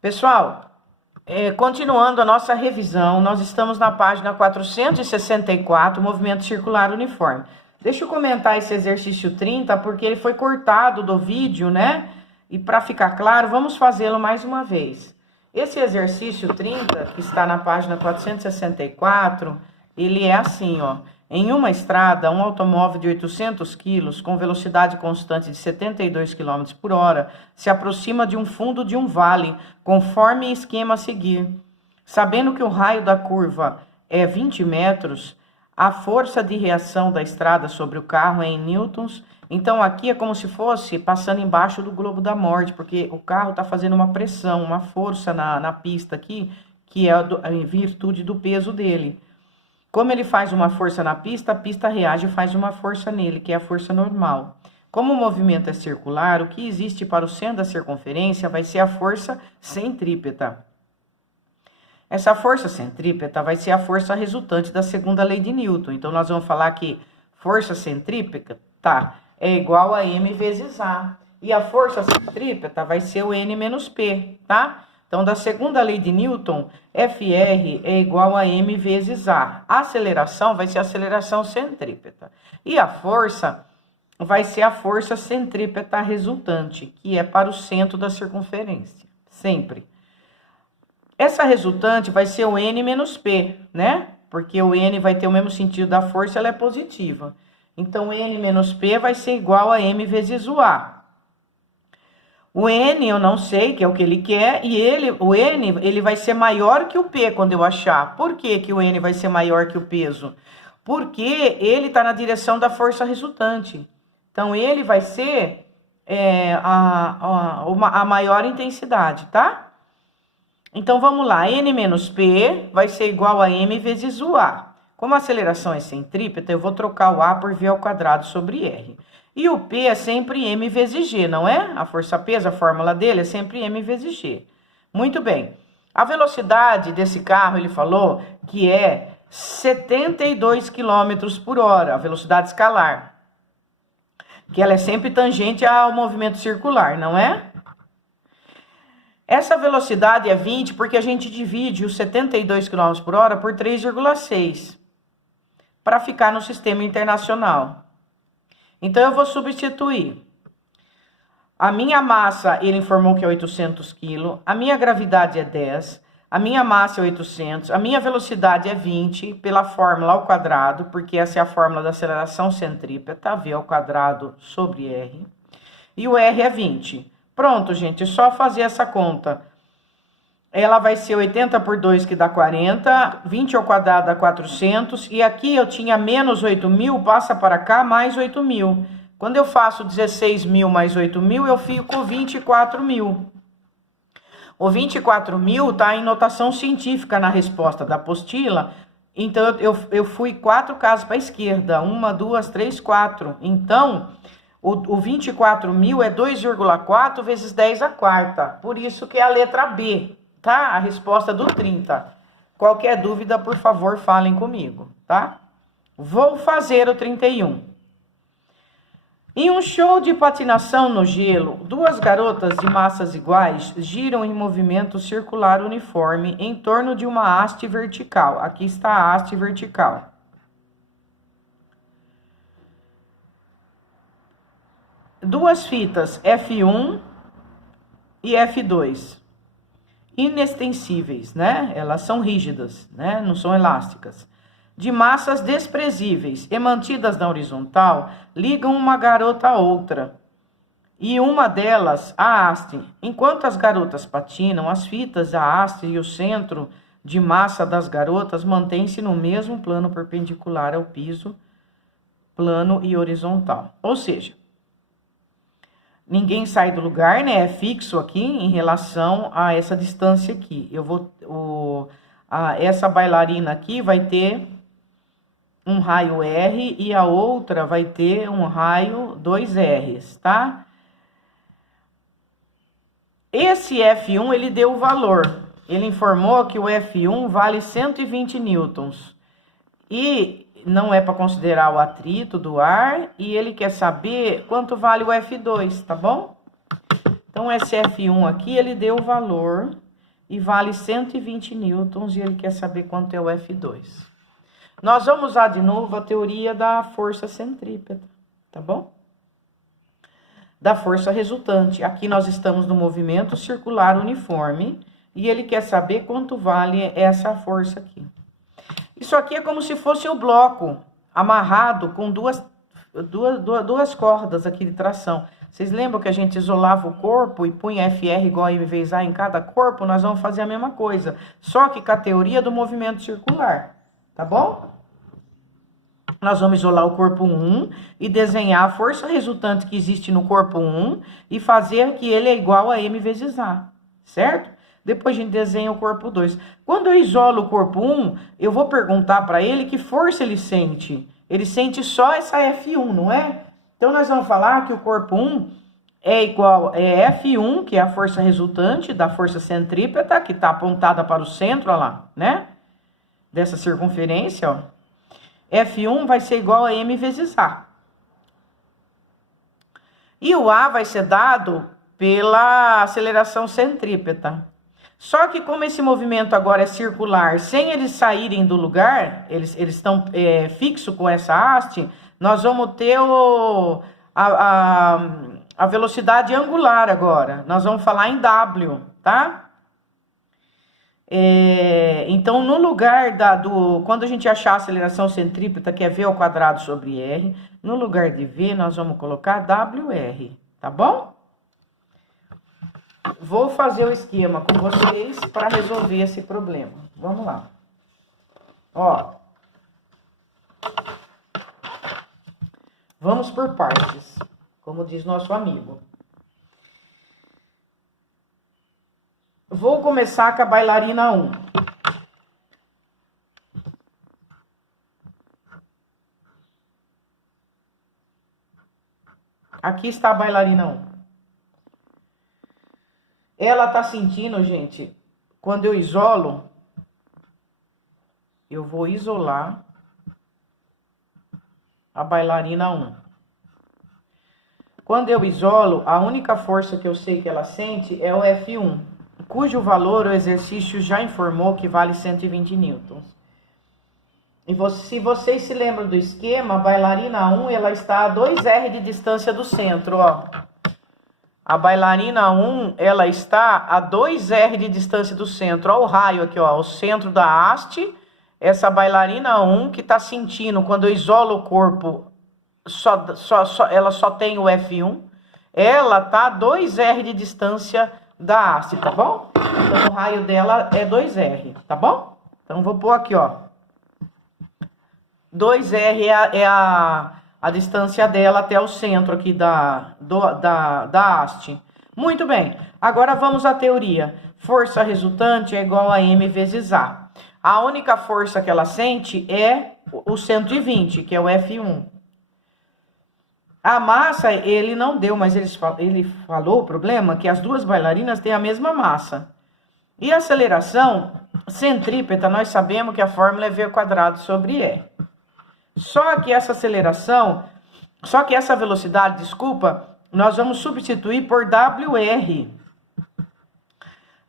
Pessoal, continuando a nossa revisão, nós estamos na página 464, movimento circular uniforme. Deixa eu comentar esse exercício 30, porque ele foi cortado do vídeo, né? E para ficar claro, vamos fazê-lo mais uma vez. Esse exercício 30, que está na página 464, ele é assim, ó. Em uma estrada, um automóvel de 800 quilos, com velocidade constante de 72 km por hora, se aproxima de um fundo de um vale, conforme esquema a seguir. Sabendo que o raio da curva é 20 metros, a força de reação da estrada sobre o carro é em newtons. Então, aqui é como se fosse passando embaixo do globo da morte, porque o carro está fazendo uma pressão, uma força na pista aqui, que é em virtude do peso dele. Como ele faz uma força na pista, a pista reage e faz uma força nele, que é a força normal. Como o movimento é circular, o que existe para o centro da circunferência vai ser a força centrípeta. Essa força centrípeta vai ser a força resultante da segunda lei de Newton. Então, nós vamos falar que força centrípeta é igual a M vezes A. E a força centrípeta vai ser o N menos P, tá? Então, da segunda lei de Newton, Fr é igual a m vezes A. A aceleração vai ser a aceleração centrípeta. E a força vai ser a força centrípeta resultante, que é para o centro da circunferência, sempre. Essa resultante vai ser o N menos P, né? Porque o N vai ter o mesmo sentido da força, ela é positiva. Então, N menos P vai ser igual a m vezes o A. O N eu não sei, que é o que ele quer, e o N ele vai ser maior que o P quando eu achar. Por que que o N vai ser maior que o peso? Porque ele está na direção da força resultante. Então, ele vai ser a maior intensidade, tá? Então, vamos lá. N menos P vai ser igual a m vezes o A. Como a aceleração é centrípeta, eu vou trocar o A por V ao quadrado sobre R. E o P é sempre m vezes g, não é? A força-peso, a fórmula dele é sempre m vezes g. Muito bem. A velocidade desse carro, ele falou que é 72 km por hora, a velocidade escalar. Que ela é sempre tangente ao movimento circular, não é? Essa velocidade é 20 porque a gente divide os 72 km por hora por 3,6 para ficar no sistema internacional. Então, eu vou substituir. A minha massa, ele informou que é 800 kg. A minha gravidade é 10. A minha massa é 800. A minha velocidade é 20 pela fórmula ao quadrado, porque essa é a fórmula da aceleração centrípeta, V ao quadrado sobre R. E o R é 20. Pronto, gente, é só fazer essa conta. Ela vai ser 80 por 2, que dá 40, 20 ao quadrado dá 400, e aqui eu tinha menos 8.000, passa para cá, mais 8.000. Quando eu faço 16.000 mais 8.000, eu fico com 24.000. O 24.000 está em notação científica na resposta da apostila, então eu fui 4 casas para a esquerda, 1, 2, 3, 4. Então, o 24.000 é 2,4 vezes 10 à quarta, por isso que é a letra B. Tá? A resposta do 30. Qualquer dúvida, por favor, falem comigo, tá? Vou fazer o 31. Em um show de patinação no gelo, duas garotas de massas iguais giram em movimento circular uniforme em torno de uma haste vertical. Aqui está a haste vertical. Duas fitas F1 e F2. Inextensíveis, né? Elas são rígidas, né? Não são elásticas. De massas desprezíveis e mantidas na horizontal, ligam uma garota a outra. E uma delas, a haste. Enquanto as garotas patinam, as fitas, a haste e o centro de massa das garotas mantêm-se no mesmo plano perpendicular ao piso, plano e horizontal. Ou seja, ninguém sai do lugar, né? É fixo aqui em relação a essa distância aqui. Essa bailarina aqui vai ter um raio R e a outra vai ter um raio 2Rs, tá? Esse F1, ele deu o valor. Ele informou que o F1 vale 120 newtons. E não é para considerar o atrito do ar, e ele quer saber quanto vale o F2, tá bom? Então, esse F1 aqui, ele deu o valor e vale 120 newtons, e ele quer saber quanto é o F2. Nós vamos usar de novo a teoria da força centrípeta, tá bom? Da força resultante. Aqui nós estamos no movimento circular uniforme, e ele quer saber quanto vale essa força aqui. Isso aqui é como se fosse o bloco amarrado com duas cordas aqui de tração. Vocês lembram que a gente isolava o corpo e punha FR igual a M vezes A em cada corpo? Nós vamos fazer a mesma coisa, só que com a teoria do movimento circular, tá bom? Nós vamos isolar o corpo 1 e desenhar a força resultante que existe no corpo 1 e fazer que ele é igual a M vezes A, certo? Depois a gente desenha o corpo 2. Quando eu isolo o corpo 1, eu vou perguntar para ele que força ele sente. Ele sente só essa F1, não é? Então, nós vamos falar que o corpo 1 é igual a F1, que é a força resultante da força centrípeta, que está apontada para o centro, olha lá, né? Dessa circunferência, ó. F1 vai ser igual a M vezes A. E o A vai ser dado pela aceleração centrípeta. Só que como esse movimento agora é circular, sem eles saírem do lugar, eles estão fixos com essa haste, nós vamos ter a velocidade angular agora. Nós vamos falar em W, tá? Então, no lugar quando a gente achar a aceleração centrípeta, que é V ao quadrado sobre R, no lugar de V, nós vamos colocar WR, tá bom? Vou fazer o esquema com vocês para resolver esse problema. Vamos lá. Ó. Vamos por partes, como diz nosso amigo. Vou começar com a bailarina 1. Aqui está a bailarina 1. Ela tá sentindo, gente, quando eu isolo, eu vou isolar a bailarina 1. Quando eu isolo, a única força que eu sei que ela sente é o F1, cujo valor o exercício já informou que vale 120 newtons. E se vocês se lembram do esquema, a bailarina 1, ela está a 2R de distância do centro, ó. A bailarina 1, ela está a 2R de distância do centro. Olha o raio aqui, ó, o centro da haste. Essa bailarina 1 que tá sentindo, quando eu isolo o corpo, ela só tem o F1. Ela tá a 2R de distância da haste, tá bom? Então, o raio dela é 2R, tá bom? Então, vou pôr aqui, ó. 2R é a distância dela até o centro aqui da haste. Muito bem, agora vamos à teoria. Força resultante é igual a M vezes A. A única força que ela sente é o 120, que é o F1. A massa, ele não deu, mas ele falou o problema que as duas bailarinas têm a mesma massa. E a aceleração centrípeta, nós sabemos que a fórmula é V² sobre E. Só que essa velocidade, desculpa, nós vamos substituir por WR.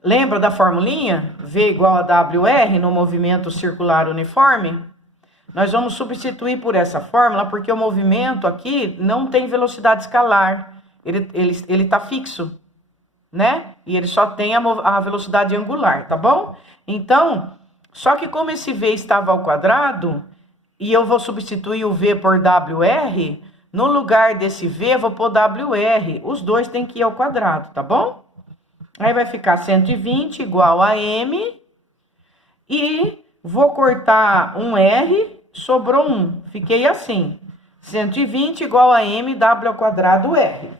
Lembra da formulinha? V igual a WR no movimento circular uniforme? Nós vamos substituir por essa fórmula porque o movimento aqui não tem velocidade escalar. Ele tá fixo, né? E ele só tem a velocidade angular, tá bom? Então, só que como esse V estava ao quadrado, e eu vou substituir o V por WR, no lugar desse V, eu vou pôr WR. Os dois têm que ir ao quadrado, tá bom? Aí vai ficar 120 igual a M. E vou cortar um R, sobrou 1. Fiquei assim. 120 igual a M, W² R.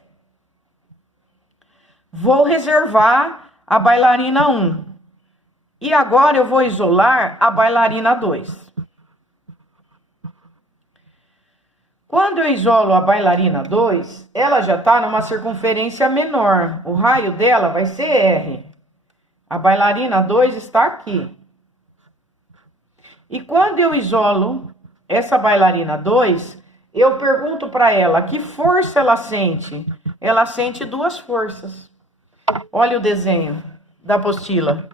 Vou reservar a bailarina 1. E agora eu vou isolar a bailarina 2. Quando eu isolo a bailarina 2, ela já está numa circunferência menor. O raio dela vai ser R. A bailarina 2 está aqui. E quando eu isolo essa bailarina 2, eu pergunto para ela que força ela sente. Ela sente duas forças. Olha o desenho da apostila.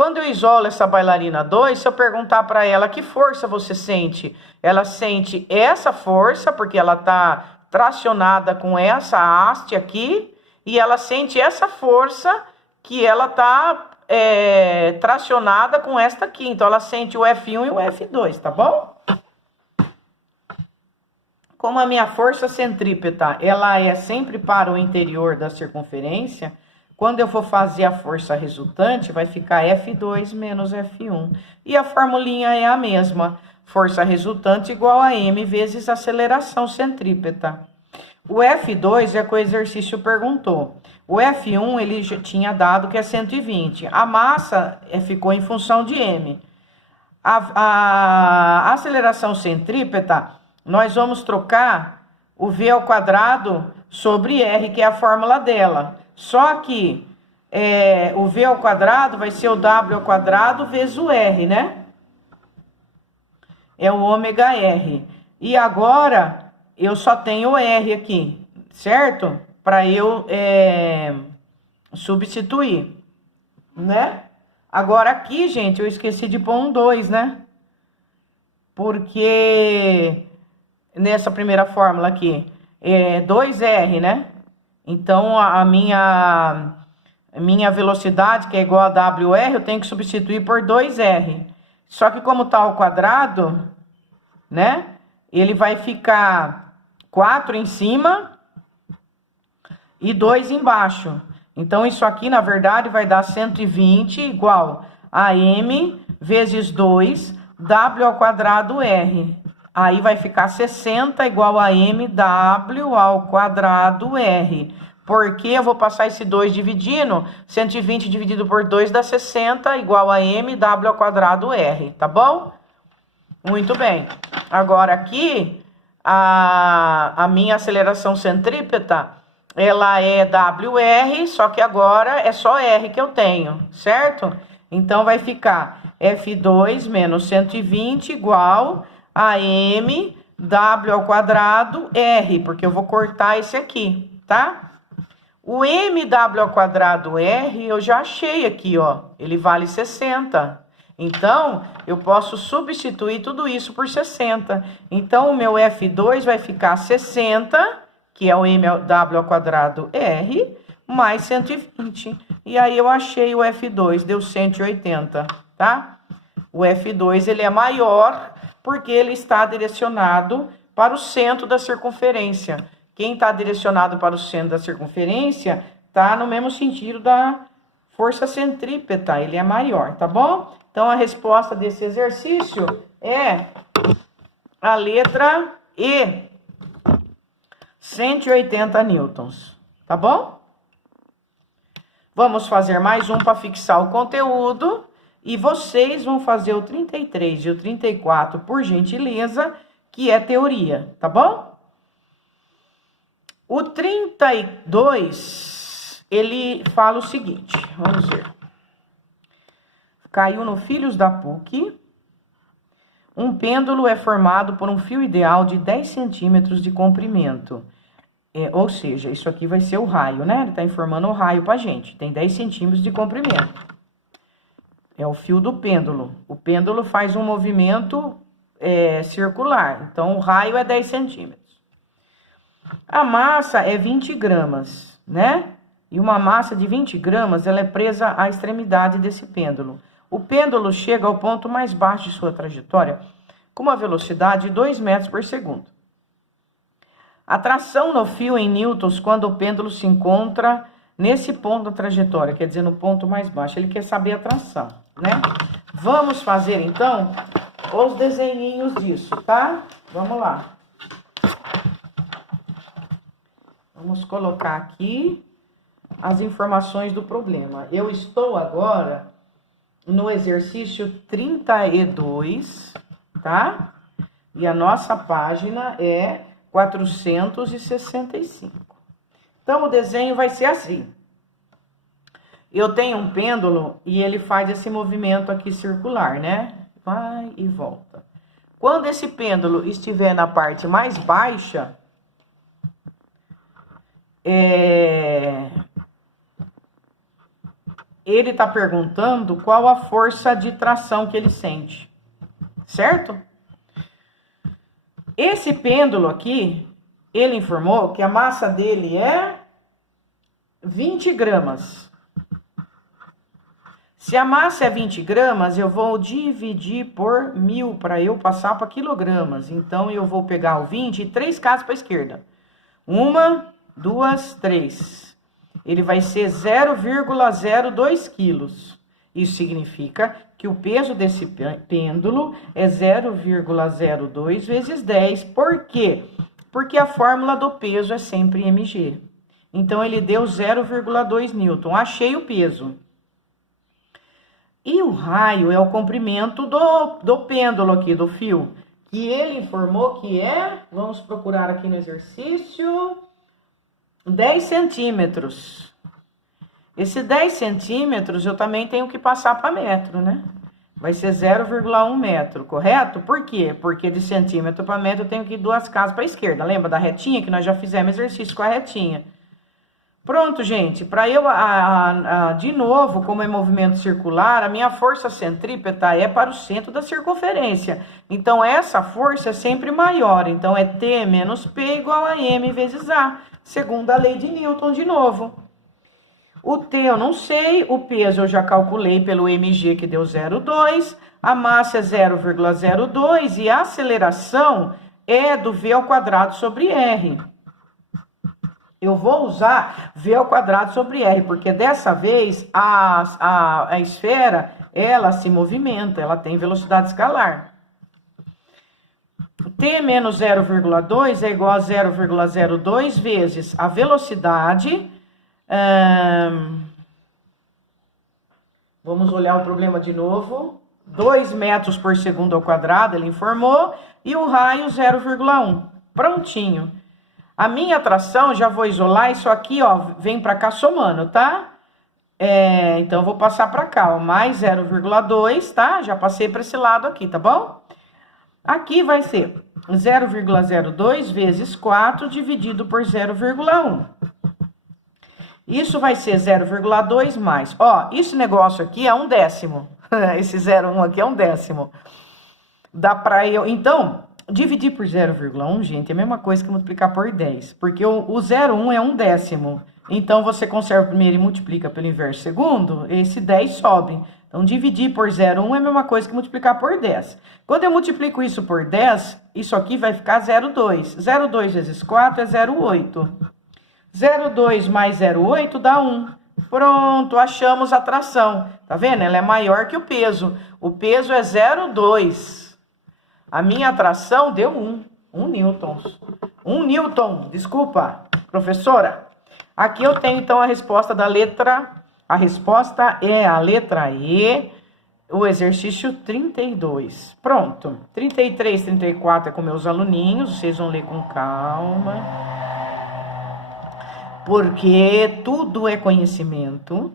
Quando eu isolo essa bailarina 2, se eu perguntar para ela que força você sente, ela sente essa força, porque ela está tracionada com essa haste aqui, e ela sente essa força que ela está tracionada com esta aqui. Então, ela sente o F1 e o F2, tá bom? Como a minha força centrípeta, ela é sempre para o interior da circunferência, quando eu for fazer a força resultante, vai ficar F2 menos F1. E a formulinha é a mesma. Força resultante igual a M vezes aceleração centrípeta. O F2 é o que o exercício perguntou. O F1 ele já tinha dado que é 120. A massa ficou em função de M. A aceleração centrípeta, nós vamos trocar o V ao quadrado sobre R, que é a fórmula dela. Só que o V ao quadrado vai ser o W ao quadrado vezes o R, né? É o ômega R. E agora, eu só tenho o R aqui, certo? Para eu substituir, né? Agora aqui, gente, eu esqueci de pôr um 2, né? Porque nessa primeira fórmula aqui, 2R, né? Então, a minha velocidade, que é igual a WR, eu tenho que substituir por 2R. Só que como tá ao quadrado, né? Ele vai ficar 4 em cima e 2 embaixo. Então, isso aqui, na verdade, vai dar 120 igual a M vezes 2, W ao quadrado R. Aí vai ficar 60 igual a MW ao quadrado R. Porque eu vou passar esse 2 dividindo, 120 dividido por 2 dá 60 igual a MW ao quadrado R, tá bom? Muito bem. Agora aqui, a minha aceleração centrípeta, ela é WR, só que agora é só R que eu tenho, certo? Então vai ficar F2 menos 120 igual a M W ao quadrado R, porque eu vou cortar esse aqui, tá? O MW ao quadrado R eu já achei aqui, ó, ele vale 60. Então, eu posso substituir tudo isso por 60. Então, o meu F2 vai ficar 60, que é o MW ao quadrado R, mais 120. E aí, eu achei o F2, deu 180, tá? O F2, ele é maior porque ele está direcionado para o centro da circunferência. Quem está direcionado para o centro da circunferência está no mesmo sentido da força centrípeta, ele é maior, tá bom? Então, a resposta desse exercício é a letra E, 180 newtons, tá bom? Vamos fazer mais um para fixar o conteúdo e vocês vão fazer o 33 e o 34, por gentileza, que é teoria, tá bom? O 32, ele fala o seguinte, vamos ver. Caiu no Filhos da PUC. Um pêndulo é formado por um fio ideal de 10 centímetros de comprimento. Ou seja, isso aqui vai ser o raio, né? Ele tá informando o raio pra gente. Tem 10 centímetros de comprimento. É o fio do pêndulo. O pêndulo faz um movimento circular. Então, o raio é 10 centímetros. A massa é 20 gramas, né? E uma massa de 20 gramas, ela é presa à extremidade desse pêndulo. O pêndulo chega ao ponto mais baixo de sua trajetória com uma velocidade de 2 metros por segundo. A tração no fio em newtons quando o pêndulo se encontra nesse ponto da trajetória, quer dizer, no ponto mais baixo. Ele quer saber a tração, né? Vamos fazer, então, os desenhinhos disso, tá? Vamos lá. Vamos colocar aqui as informações do problema. Eu estou agora no exercício 32, tá? E a nossa página é 465. Então, o desenho vai ser assim. Eu tenho um pêndulo e ele faz esse movimento aqui circular, né? Vai e volta. Quando esse pêndulo estiver na parte mais baixa, ele está perguntando qual a força de tração que ele sente, certo? Esse pêndulo aqui, ele informou que a massa dele é 20 gramas. Se a massa é 20 gramas, eu vou dividir por 1000 para eu passar para quilogramas. Então, eu vou pegar o 20 e 3 casas para a esquerda. 1, 2, 3. Ele vai ser 0,02 quilos. Isso significa que o peso desse pêndulo é 0,02 vezes 10. Por quê? Porque a fórmula do peso é sempre mg. Então, ele deu 0,2 newton. Achei o peso. E o raio é o comprimento do pêndulo aqui, do fio, que ele informou que é, vamos procurar aqui no exercício, 10 centímetros. Esse 10 centímetros eu também tenho que passar para metro, né? Vai ser 0,1 metro, correto? Por quê? Porque de centímetro para metro eu tenho que ir 2 casas para a esquerda. Lembra da retinha que nós já fizemos exercício com a retinha? Pronto, gente, para eu, de novo, como é movimento circular, a minha força centrípeta é para o centro da circunferência. Então, essa força é sempre maior. Então, é T menos P igual a M vezes A, segundo a lei de Newton de novo. O T eu não sei, o peso eu já calculei pelo mg que deu 0,2, a massa é 0,02 e a aceleração é do V ao quadrado sobre R. Eu vou usar V ao quadrado sobre R, porque dessa vez a esfera, ela se movimenta, ela tem velocidade escalar. T menos 0,2 é igual a 0,02 vezes a velocidade. Vamos olhar o problema de novo. 2 metros por segundo ao quadrado, ele informou, e o raio 0,1. Prontinho. A minha atração, já vou isolar isso aqui, ó, vem para cá somando, tá? Então, eu vou passar para cá, ó, mais 0,2, tá? Já passei para esse lado aqui, tá bom? Aqui vai ser 0,02 vezes 4 dividido por 0,1. Isso vai ser 0,2 mais. Ó, esse negócio aqui é 1/10. Esse 0,1 aqui é 1/10. Dá para eu... Então... Dividir por 0,1, gente, é a mesma coisa que multiplicar por 10. Porque o 0,1 é 1/10. Então, você conserva o primeiro e multiplica pelo inverso segundo, esse 10 sobe. Então, dividir por 0,1 é a mesma coisa que multiplicar por 10. Quando eu multiplico isso por 10, isso aqui vai ficar 0,2. 0,2 vezes 4 é 0,8. 0,2 mais 0,8 dá 1. Pronto, achamos a tração. Tá vendo? Ela é maior que o peso. O peso é 0,2. A minha atração deu 1 newton. 1 newton, desculpa, professora. Aqui eu tenho, então, a resposta da letra... A resposta é a letra E, o exercício 32. Pronto. 33, 34 é com meus aluninhos. Vocês vão ler com calma. Porque tudo é conhecimento.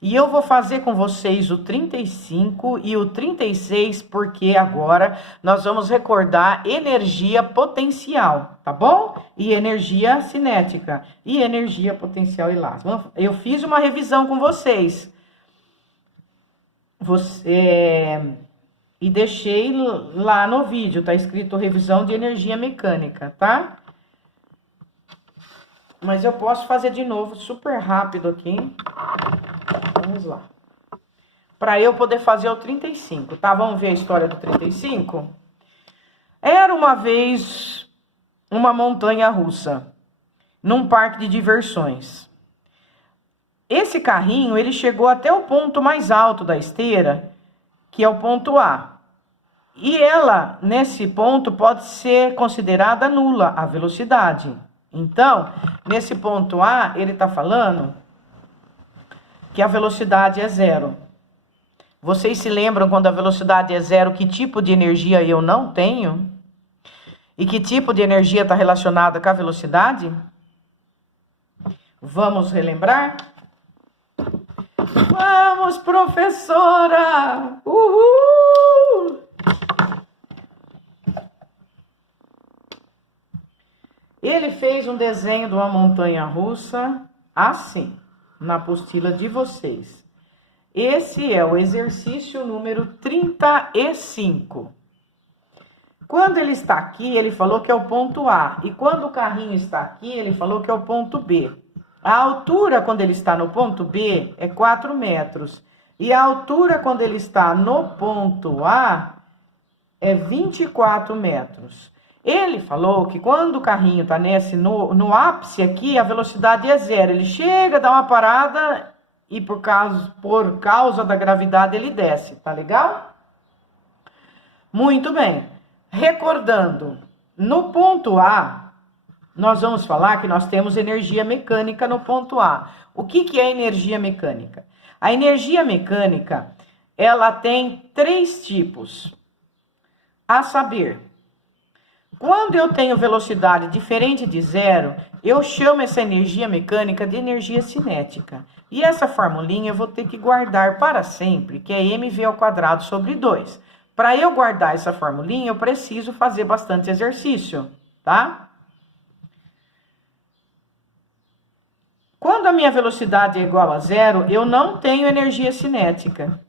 E eu vou fazer com vocês o 35 e o 36, porque agora nós vamos recordar energia potencial, tá bom? E energia cinética, e energia potencial elástica. Eu fiz uma revisão com vocês. E deixei lá no vídeo, tá escrito revisão de energia mecânica, tá? Mas eu posso fazer de novo, super rápido aqui. Vamos lá. Para eu poder fazer o 35, tá? Vamos ver a história do 35? Era uma vez uma montanha russa, num parque de diversões. Esse carrinho, ele chegou até o ponto mais alto da esteira, que é o ponto A. E ela, nesse ponto, pode ser considerada nula, a velocidade. Então, nesse ponto A, ele está falando que a velocidade é 0. Vocês se lembram quando a velocidade é 0, que tipo de energia eu não tenho? E que tipo de energia está relacionada com a velocidade? Vamos relembrar? Vamos, professora! Uhul! Ele fez um desenho de uma montanha russa assim, na apostila de vocês. Esse é o exercício número 35. Quando ele está aqui, ele falou que é o ponto A. E quando o carrinho está aqui, ele falou que é o ponto B. A altura, quando ele está no ponto B, é 4 metros. E a altura, quando ele está no ponto A, é 24 metros. Ele falou que quando o carrinho está no ápice aqui, a velocidade é 0. Ele chega, dá uma parada e por causa da gravidade ele desce. Tá legal? Muito bem. Recordando, no ponto A, nós vamos falar que nós temos energia mecânica no ponto A. O que é energia mecânica? A energia mecânica, ela tem 3 tipos. A saber, quando eu tenho velocidade diferente de 0, eu chamo essa energia mecânica de energia cinética. E essa formulinha eu vou ter que guardar para sempre, que é mv² sobre 2. Para eu guardar essa formulinha, eu preciso fazer bastante exercício, tá? Quando a minha velocidade é igual a 0, eu não tenho energia cinética.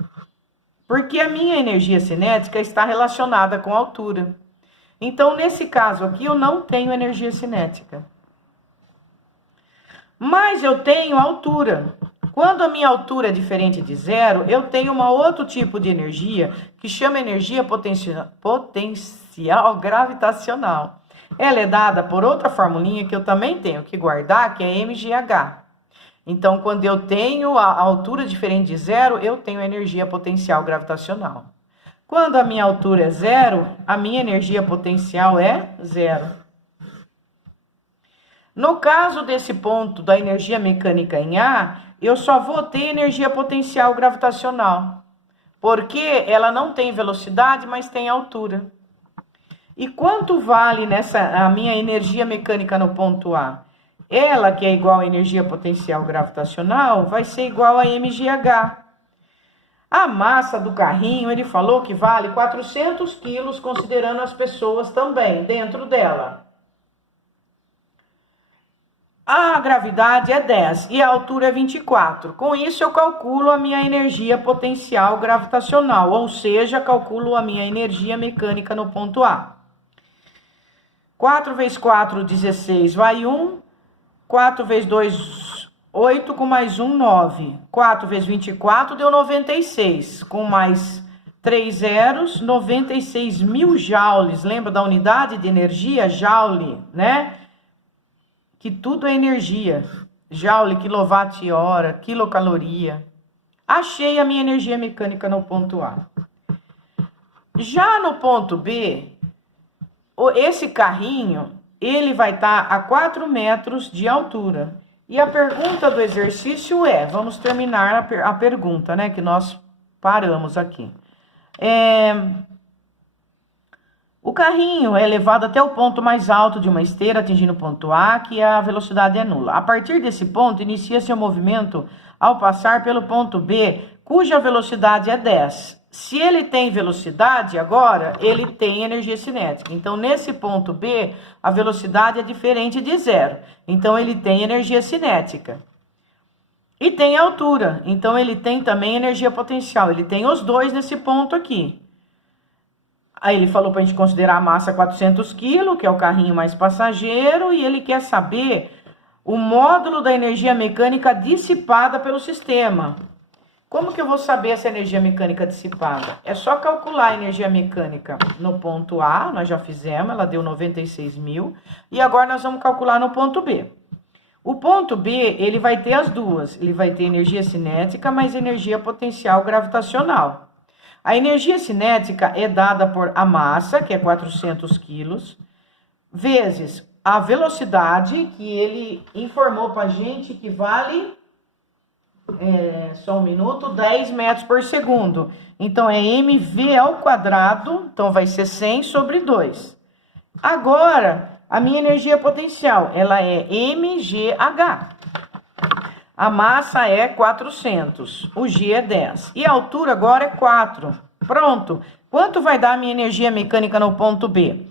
Porque a minha energia cinética está relacionada com a altura. Então, nesse caso aqui, eu não tenho energia cinética. Mas eu tenho altura. Quando a minha altura é diferente de 0, eu tenho um outro tipo de energia que chama energia potencial gravitacional. Ela é dada por outra formulinha que eu também tenho que guardar, que é mgh. Então, quando eu tenho a altura diferente de 0, eu tenho energia potencial gravitacional. Quando a minha altura é 0, a minha energia potencial é 0. No caso desse ponto da energia mecânica em A, eu só vou ter energia potencial gravitacional, porque ela não tem velocidade, mas tem altura. E quanto vale a minha energia mecânica no ponto A? Ela, que é igual a energia potencial gravitacional, vai ser igual a mgh. A massa do carrinho, ele falou que vale 400 quilos, considerando as pessoas também dentro dela. A gravidade é 10 e a altura é 24. Com isso, eu calculo a minha energia potencial gravitacional, ou seja, calculo a minha energia mecânica no ponto A. 4 vezes 4, 16, vai 1. 4 vezes 2, 8, com mais 1, 9. 4 vezes 24 deu 96, com mais 3 zeros, 96 mil joules. Lembra da unidade de energia? Joule, né? Que tudo é energia. Joule, quilowatt-hora, quilocaloria. Achei a minha energia mecânica no ponto A. Já no ponto B, esse carrinho, ele vai estar a 4 metros de altura. E a pergunta do exercício é, vamos terminar a pergunta, né, que nós paramos aqui. O carrinho é levado até o ponto mais alto de uma esteira, atingindo o ponto A, que a velocidade é nula. A partir desse ponto, inicia-se o movimento ao passar pelo ponto B, cuja velocidade é 10. Se ele tem velocidade, agora, ele tem energia cinética. Então, nesse ponto B, a velocidade é diferente de 0. Então, ele tem energia cinética. E tem altura. Então, ele tem também energia potencial. Ele tem os dois nesse ponto aqui. Aí, ele falou para a gente considerar a massa 400 kg, que é o carrinho mais passageiro. E ele quer saber o módulo da energia mecânica dissipada pelo sistema. Como que eu vou saber essa energia mecânica dissipada? É só calcular a energia mecânica no ponto A, nós já fizemos, ela deu 96 mil. E agora nós vamos calcular no ponto B. O ponto B, ele vai ter as duas. Ele vai ter energia cinética, mais energia potencial gravitacional. A energia cinética é dada por a massa, que é 400 quilos, vezes a velocidade, que ele informou para a gente que vale... só um minuto, 10 metros por segundo. Então, é mv², então vai ser 100 sobre 2. Agora, a minha energia potencial, ela é mgh. A massa é 400, o g é 10. E a altura agora é 4. Pronto. Quanto vai dar a minha energia mecânica no ponto B?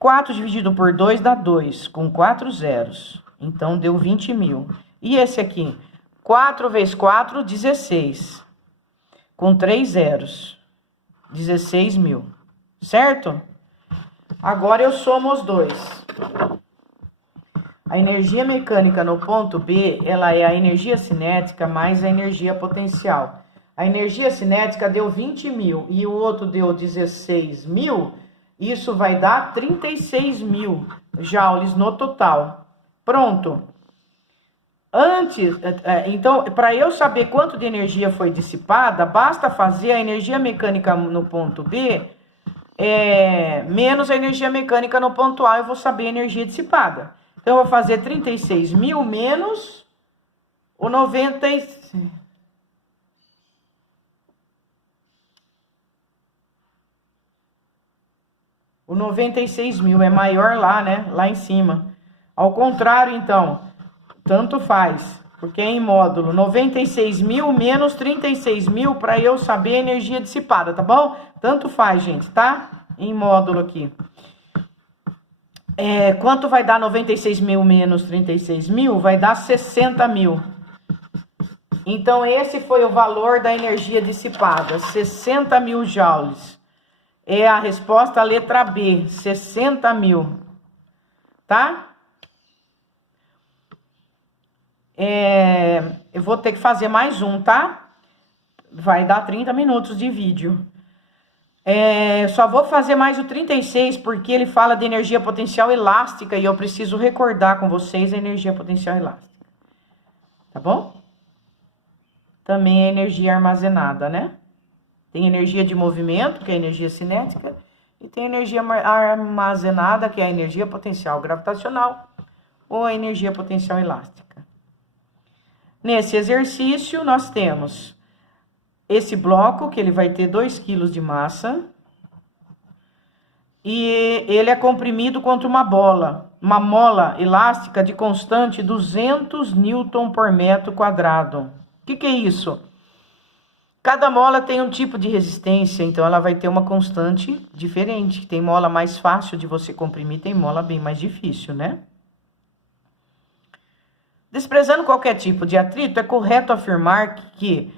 4 dividido por 2 dá 2, com 4 zeros. Então, deu 20 mil. E esse aqui? 4 vezes 4, 16. com 3 zeros. 16 mil, certo? Agora eu somo os dois. A energia mecânica no ponto B, ela é a energia cinética mais a energia potencial. A energia cinética deu 20 mil e o outro deu 16 mil, isso vai dar 36 mil joules no total. Pronto. Então, para eu saber quanto de energia foi dissipada, basta fazer a energia mecânica no ponto B menos a energia mecânica no ponto A, eu vou saber a energia dissipada. Então, eu vou fazer 36 mil menos o 96. O 96 mil é maior lá, né? Lá em cima. Ao contrário, então, tanto faz. Porque é em módulo 96 mil menos 36 mil para eu saber a energia dissipada, tá bom? Tanto faz, gente, tá? Em módulo aqui. Quanto vai dar 96 mil menos 36 mil? Vai dar 60 mil. Então, esse foi o valor da energia dissipada, 60 mil joules. É a resposta à letra B, 60 mil. Tá? Eu vou ter que fazer mais um, tá? Vai dar 30 minutos de vídeo. Só vou fazer mais o 36, porque ele fala de energia potencial elástica e eu preciso recordar com vocês a energia potencial elástica. Tá bom? Também é energia armazenada, né? Tem energia de movimento, que é a energia cinética, e tem energia armazenada, que é a energia potencial gravitacional, ou a energia potencial elástica. Nesse exercício, nós temos esse bloco, que ele vai ter 2 kg de massa, e ele é comprimido contra uma mola elástica de constante 200 Newton por metro quadrado. O que é isso? Cada mola tem um tipo de resistência, então ela vai ter uma constante diferente. Tem mola mais fácil de você comprimir, tem mola bem mais difícil, né? Desprezando qualquer tipo de atrito, é correto afirmar que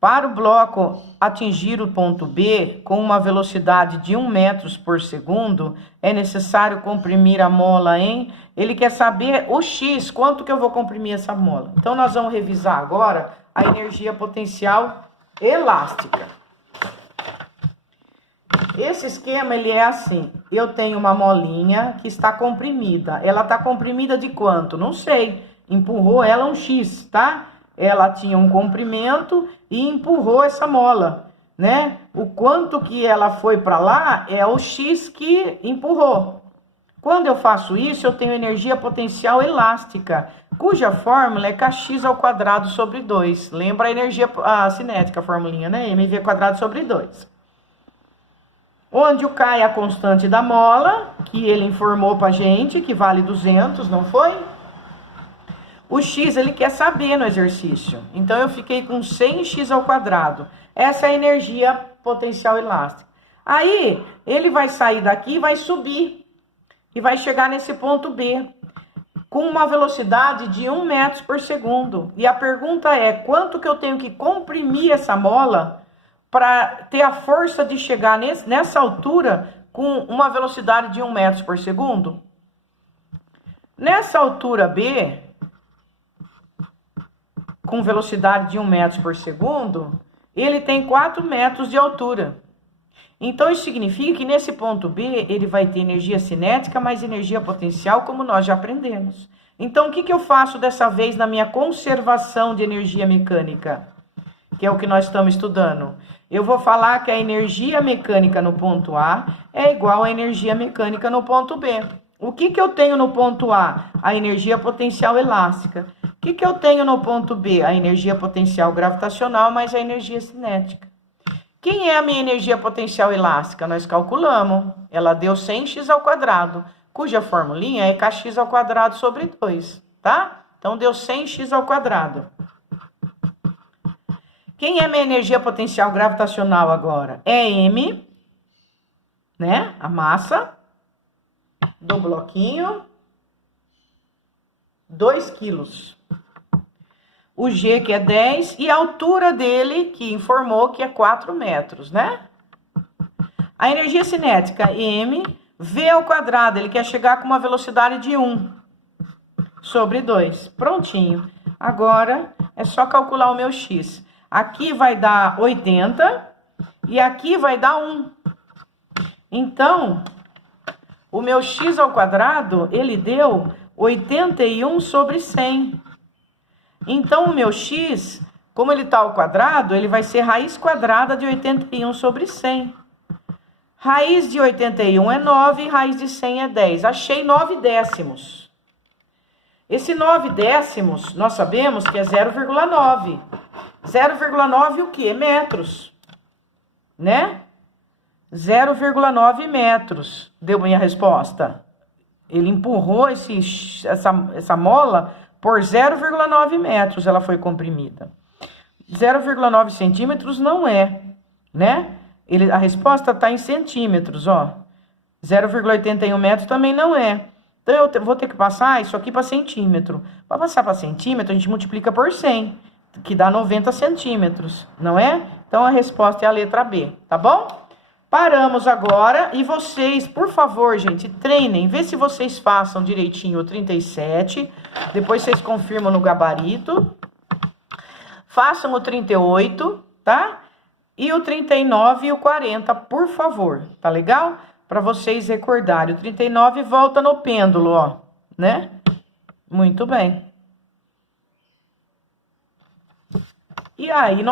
para o bloco atingir o ponto B com uma velocidade de 1 metro por segundo, é necessário comprimir a mola em... Ele quer saber o X, quanto que eu vou comprimir essa mola. Então, nós vamos revisar agora a energia potencial elástica. Esse esquema, ele é assim. Eu tenho uma molinha que está comprimida. Ela está comprimida de quanto? Não sei. Empurrou ela um X, tá? Ela tinha um comprimento e empurrou essa mola, né? O quanto que ela foi para lá é o X que empurrou. Quando eu faço isso, eu tenho energia potencial elástica, cuja fórmula é kx² sobre 2. Lembra a energia cinética, a formulinha, né? mv² sobre 2. Onde o K é a constante da mola, que ele informou pra gente, que vale 200, não foi? O X ele quer saber no exercício. Então, eu fiquei com 100x². Essa é a energia potencial elástica. Aí, ele vai sair daqui e vai subir. E vai chegar nesse ponto B. Com uma velocidade de 1 metro por segundo. E a pergunta é, quanto que eu tenho que comprimir essa mola para ter a força de chegar nessa altura com uma velocidade de 1 metro por segundo? Nessa altura B... com velocidade de 1 metro por segundo, ele tem 4 metros de altura. Então, isso significa que nesse ponto B, ele vai ter energia cinética mais energia potencial, como nós já aprendemos. Então, o que eu faço dessa vez na minha conservação de energia mecânica? Que é o que nós estamos estudando. Eu vou falar que a energia mecânica no ponto A é igual à energia mecânica no ponto B. O que eu tenho no ponto A? A energia potencial elástica. O que eu tenho no ponto B? A energia potencial gravitacional mais a energia cinética. Quem é a minha energia potencial elástica? Nós calculamos. Ela deu 100x², cuja formulinha é kx² sobre 2, tá? Então, deu 100x². Quem é minha energia potencial gravitacional agora? É M, né? A massa do bloquinho, 2 quilos. o G, que é 10, e a altura dele, que informou que é 4 metros, né? A energia cinética, M, V ao quadrado, ele quer chegar com uma velocidade de 1 sobre 2. Prontinho. Agora, é só calcular o meu X. Aqui vai dar 80 e aqui vai dar 1. Então, o meu X ao quadrado, ele deu 81 sobre 100. Então, o meu X, como ele está ao quadrado, ele vai ser raiz quadrada de 81 sobre 100. Raiz de 81 é 9, raiz de 100 é 10. Achei 9 décimos. Esse 9 décimos, nós sabemos que é 0,9. 0,9 o quê? Metros. Né? 0,9 metros. Deu minha resposta. Ele empurrou essa mola por 0,9 metros, ela foi comprimida. 0,9 centímetros não é, né? A resposta está em centímetros, ó. 0,81 metros também não é. Então, eu vou ter que passar isso aqui para centímetro. Para passar para centímetro, a gente multiplica por 100, que dá 90 centímetros, não é? Então, a resposta é a letra B, tá bom? Paramos agora e vocês, por favor, gente, treinem. Vê se vocês façam direitinho o 37. Depois vocês confirmam no gabarito. Façam o 38, tá? E o 39 e o 40, por favor, tá legal? Para vocês recordarem. O 39 volta no pêndulo, ó, né? Muito bem. E aí, nós